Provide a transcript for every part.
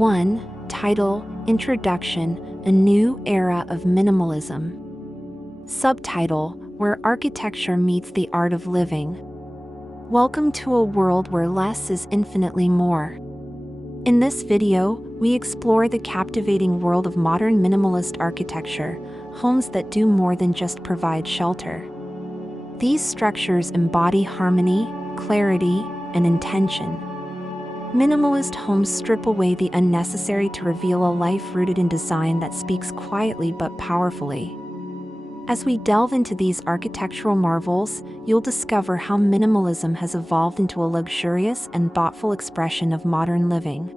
1. Title: Introduction, A New Era of Minimalism. Subtitle: Where Architecture Meets the Art of Living. Welcome to a world where less is infinitely more. In this video, we explore the captivating world of modern minimalist architecture, homes that do more than just provide shelter. These structures embody harmony, clarity, and intention. Minimalist homes strip away the unnecessary to reveal a life rooted in design that speaks quietly but powerfully. As we delve into these architectural marvels, you'll discover how minimalism has evolved into a luxurious and thoughtful expression of modern living.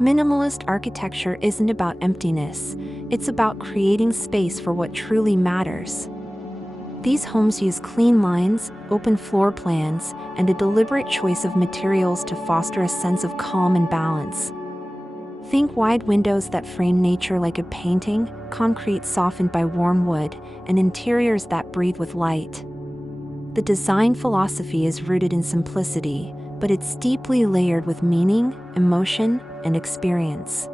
Minimalist architecture isn't about emptiness, it's about creating space for what truly matters. These homes use clean lines, open floor plans, and a deliberate choice of materials to foster a sense of calm and balance. Think wide windows that frame nature like a painting, concrete softened by warm wood, and interiors that breathe with light. The design philosophy is rooted in simplicity, but it's deeply layered with meaning, emotion, and experience.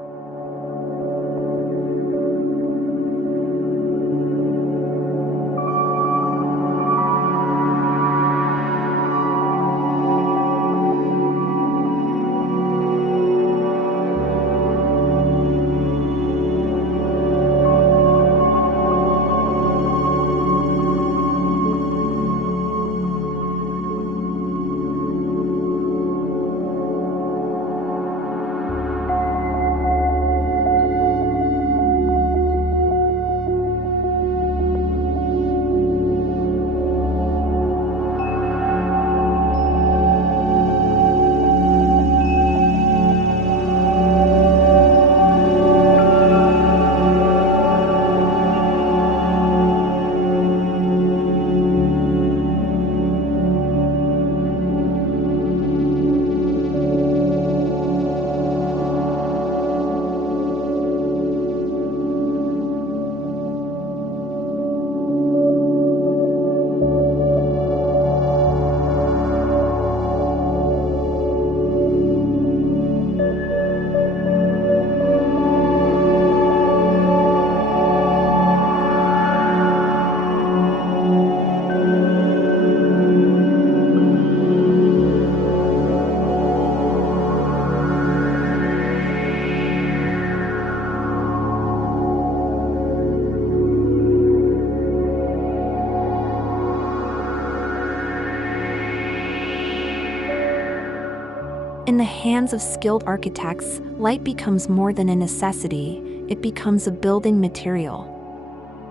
In the hands of skilled architects, light becomes more than a necessity, it becomes a building material.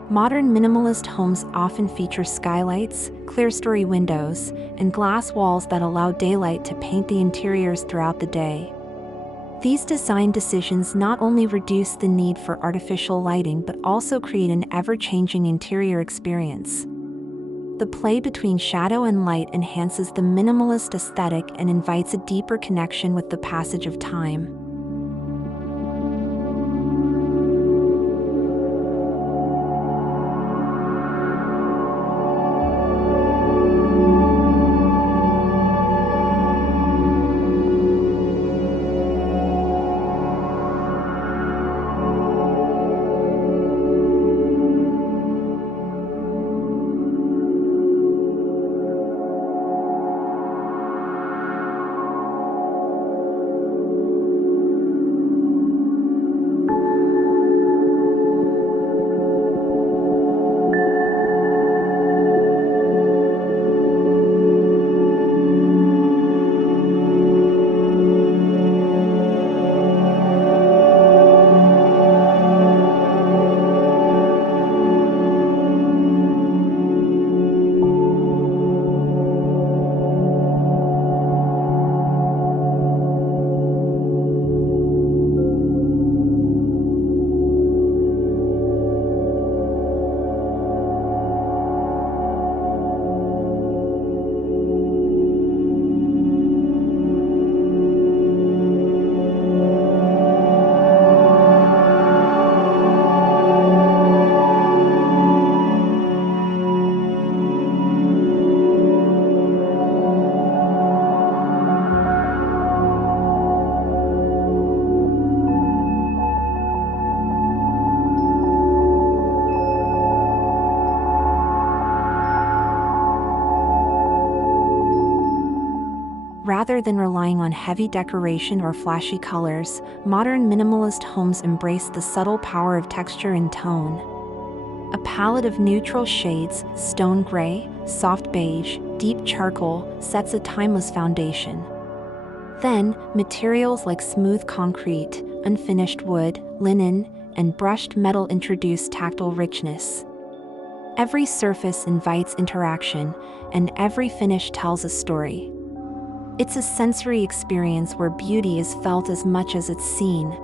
Modern minimalist homes often feature skylights, clerestory windows, and glass walls that allow daylight to paint the interiors throughout the day. These design decisions not only reduce the need for artificial lighting but also create an ever-changing interior experience. The play between shadow and light enhances the minimalist aesthetic and invites a deeper connection with the passage of time. Rather than relying on heavy decoration or flashy colors, modern minimalist homes embrace the subtle power of texture and tone. A palette of neutral shades, stone gray, soft beige, deep charcoal, sets a timeless foundation. Then, materials like smooth concrete, unfinished wood, linen, and brushed metal introduce tactile richness. Every surface invites interaction, and every finish tells a story. It's a sensory experience where beauty is felt as much as it's seen.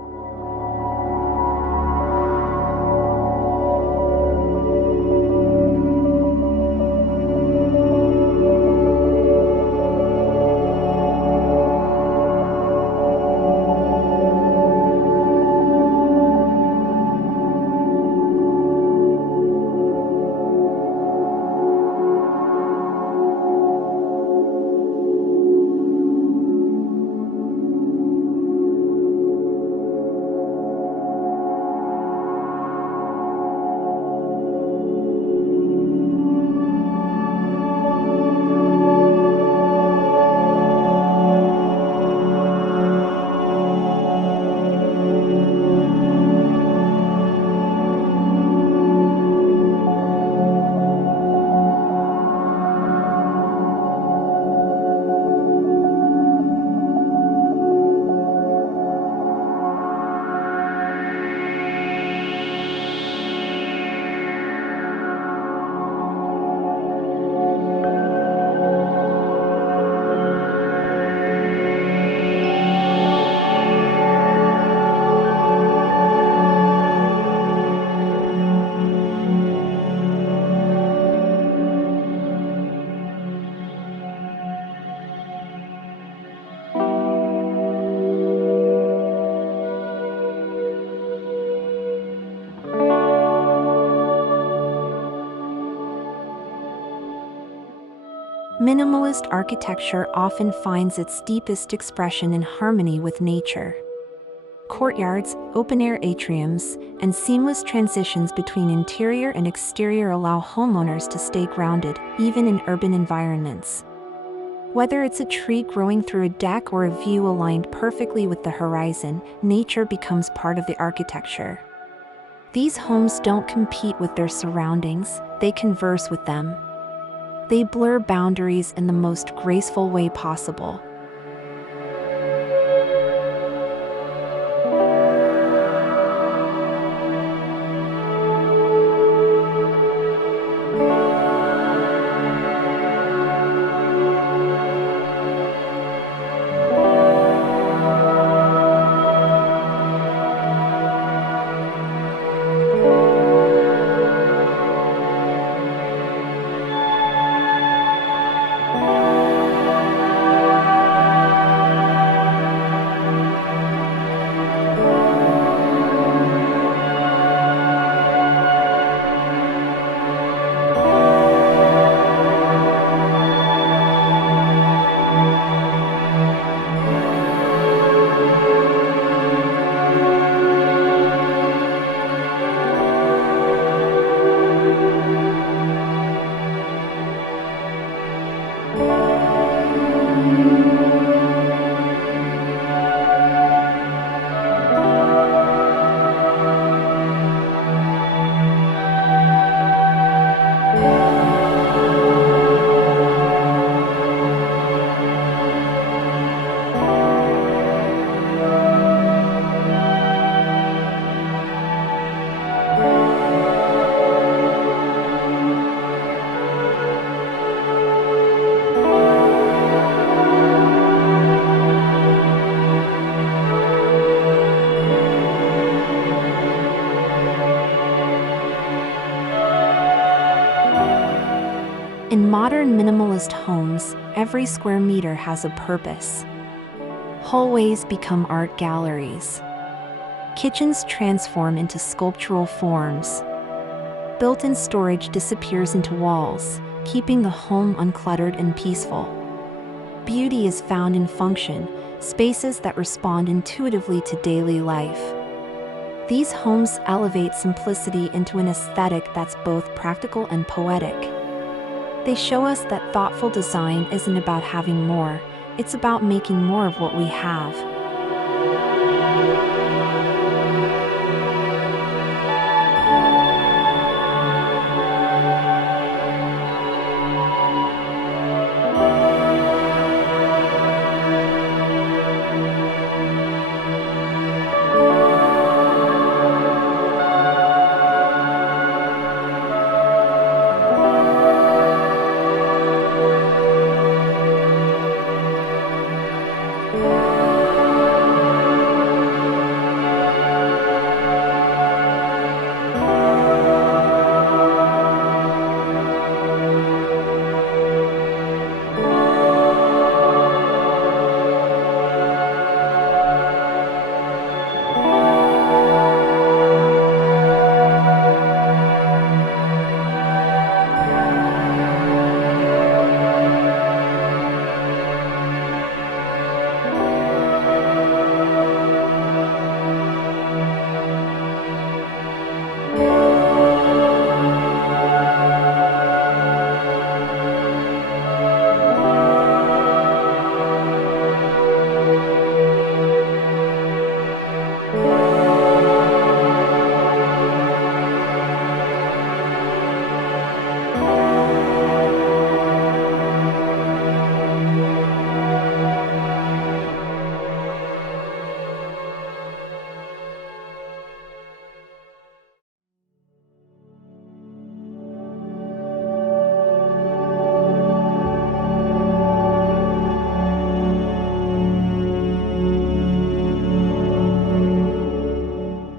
Minimalist architecture often finds its deepest expression in harmony with nature. Courtyards, open-air atriums, and seamless transitions between interior and exterior allow homeowners to stay grounded, even in urban environments. Whether it's a tree growing through a deck or a view aligned perfectly with the horizon, nature becomes part of the architecture. These homes don't compete with their surroundings, they converse with them. They blur boundaries in the most graceful way possible. In modern minimalist homes, every square meter has a purpose. Hallways become art galleries. Kitchens transform into sculptural forms. Built-in storage disappears into walls, keeping the home uncluttered and peaceful. Beauty is found in function, spaces that respond intuitively to daily life. These homes elevate simplicity into an aesthetic that's both practical and poetic. They show us that thoughtful design isn't about having more, It's about making more of what we have.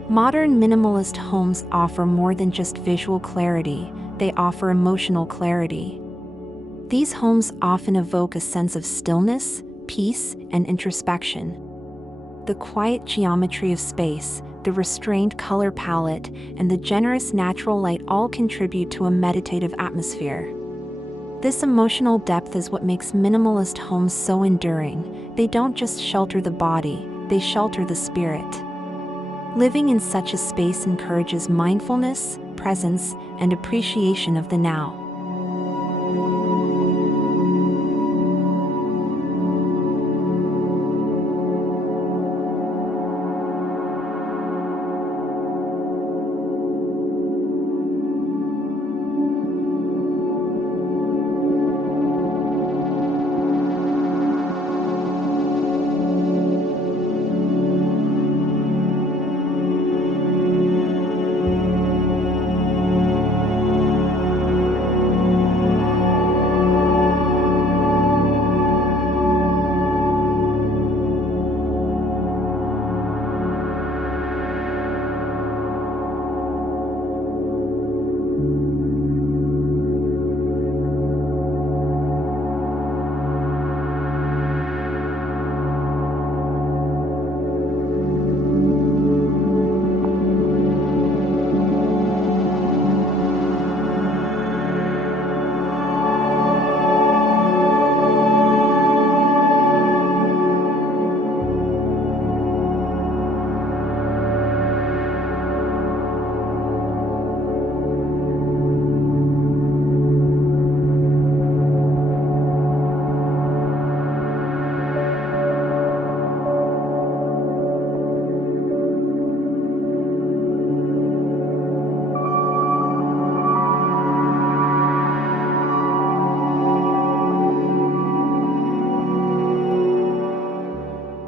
Modern minimalist homes offer more than just visual clarity, they offer emotional clarity. These homes often evoke a sense of stillness, peace, and introspection. The quiet geometry of space, the restrained color palette, and the generous natural light all contribute to a meditative atmosphere. This emotional depth is what makes minimalist homes so enduring. They don't just shelter the body, they shelter the spirit. Living in such a space encourages mindfulness, presence, and appreciation of the now.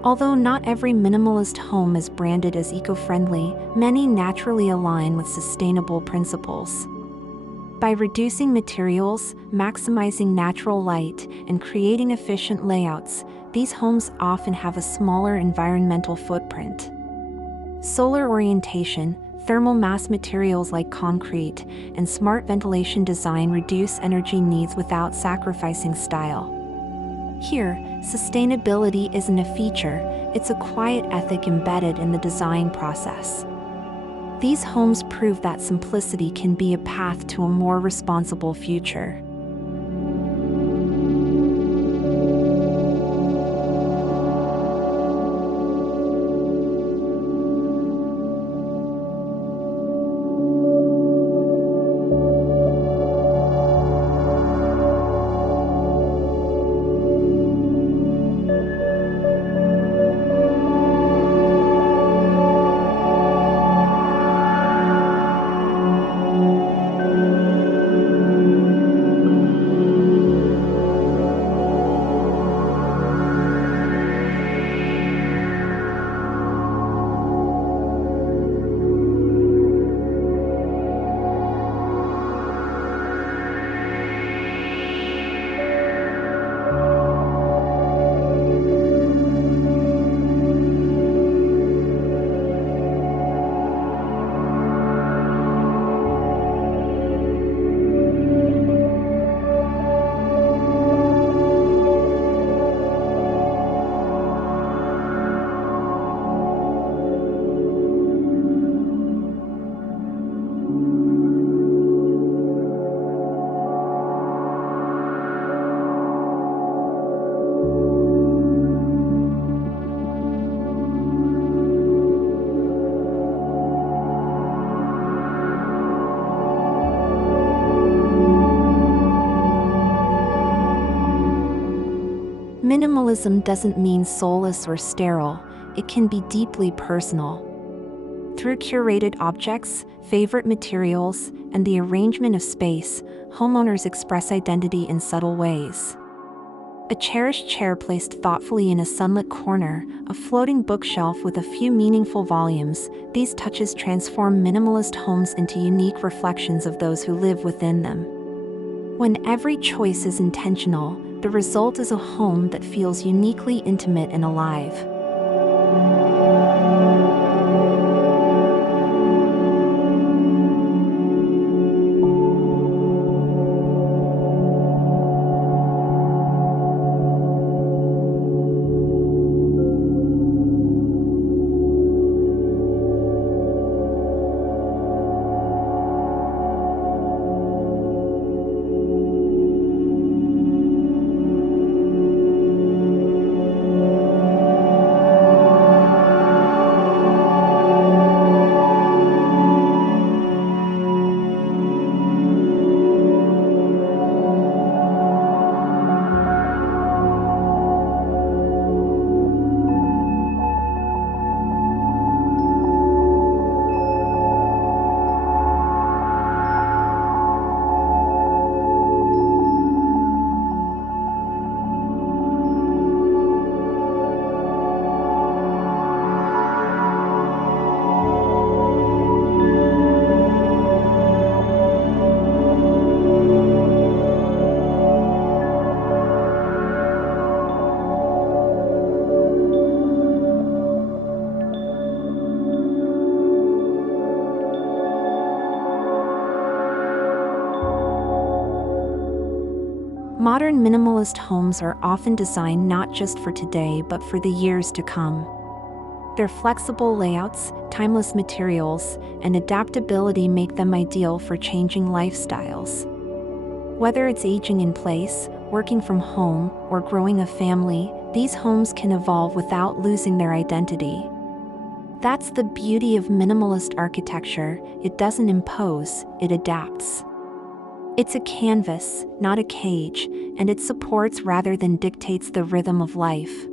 Although not every minimalist home is branded as eco-friendly, many naturally align with sustainable principles. By reducing materials, maximizing natural light, and creating efficient layouts, these homes often have a smaller environmental footprint. Solar orientation, thermal mass materials like concrete, and smart ventilation design reduce energy needs without sacrificing style. Here, sustainability isn't a feature, it's a quiet ethic embedded in the design process. These homes prove that simplicity can be a path to a more responsible future. Minimalism doesn't mean soulless or sterile, it can be deeply personal. Through curated objects, favorite materials, and the arrangement of space, homeowners express identity in subtle ways. A cherished chair placed thoughtfully in a sunlit corner, a floating bookshelf with a few meaningful volumes, these touches transform minimalist homes into unique reflections of those who live within them. When every choice is intentional, the result is a home that feels uniquely intimate and alive. Modern minimalist homes are often designed not just for today but for the years to come. Their flexible layouts, timeless materials, and adaptability make them ideal for changing lifestyles. Whether it's aging in place, working from home, or growing a family, these homes can evolve without losing their identity. That's the beauty of minimalist architecture. It doesn't impose, it adapts. It's a canvas, not a cage, and it supports rather than dictates the rhythm of life.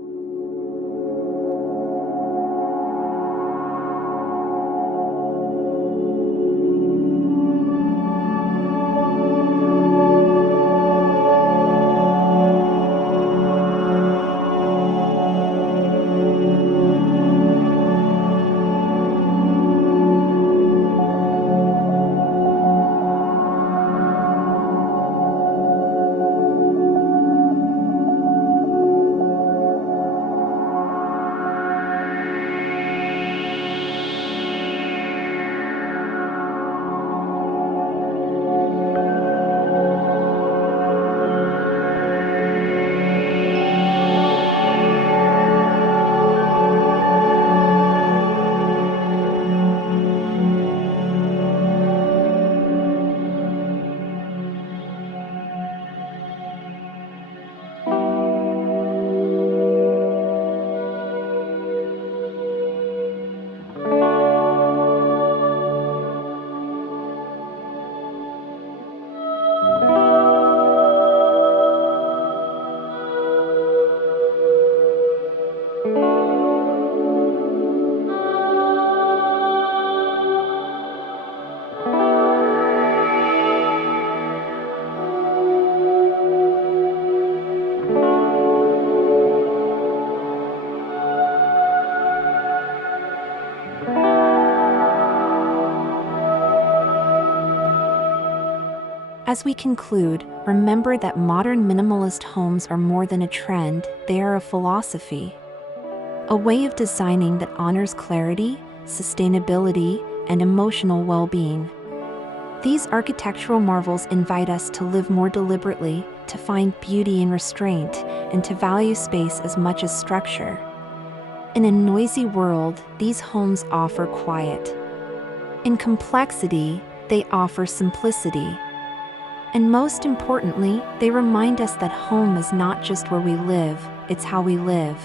As we conclude, remember that modern minimalist homes are more than a trend, they are a philosophy. A way of designing that honors clarity, sustainability, and emotional well-being. These architectural marvels invite us to live more deliberately, to find beauty in restraint, and to value space as much as structure. In a noisy world, these homes offer quiet. In complexity, they offer simplicity. And most importantly, they remind us that home is not just where we live, it's how we live.